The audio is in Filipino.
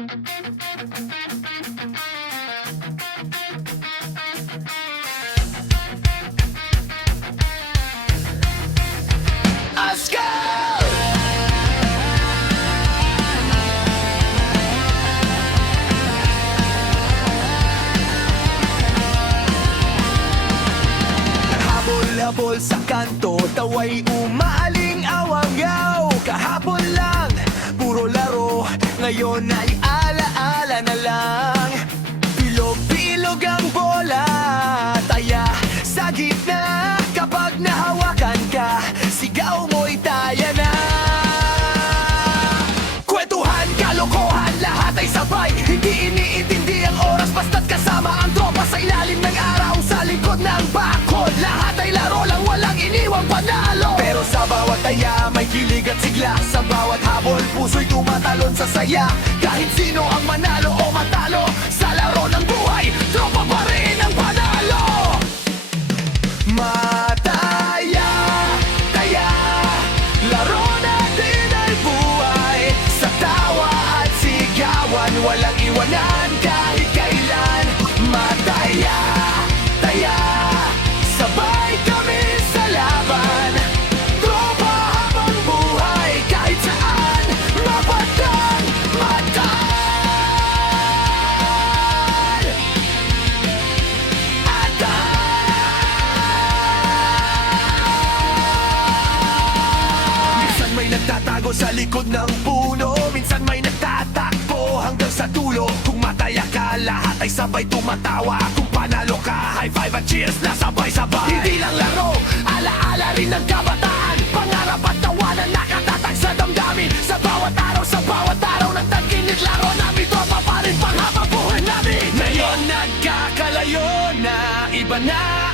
Let's go! Habol-habol sa kanto, tawa'y umaaling-awangaw. Kahapon lang, puro laro, ngayon ay alaala na lang. Bilog-bilog ang bola, taya sa gitna. Kapag nahawakan ka, sigaw mo'y taya na. Kwentuhan, kalokohan, lahat ay sabay. Hindi iniintindi ang oras, basta't kasama ang tropa sa ilalim ng araw, sa likod ng bakod. Lahat ay laro lang, walang iniwang panalo. Pero sa bawat taya, may kilig at sigla. Sa bawat habol, puso'y tumatalon sa saya. Kahit sino ang manalo o matalo, sa laro ng buhay, tropa pa rin ang panalo. Mataya, taya, laro natin ay buhay. Sa tawa at sigawan, walang iwanan kahit kailan. Mataya, taya, sabay kami sa laban. Tropa habang buhay, kahit saan, mapatang matan. Minsan may nagtatago sa likod ng puno, minsan may nagtatakbo hanggang sa dulo. Kung mataya ka, lahat ay sabay tumatawa. Kung panalo ka, high five at cheers na sabay-sabay. Hindi lang laro, alaala rin ng kabataan. Pangarap at tawanan nakatatag sa damdamin. Sa bawat araw ng tagkilit, laro namin, tropa pa rin panghabang buhay namin. Ngayon nagkakalayo na, iba na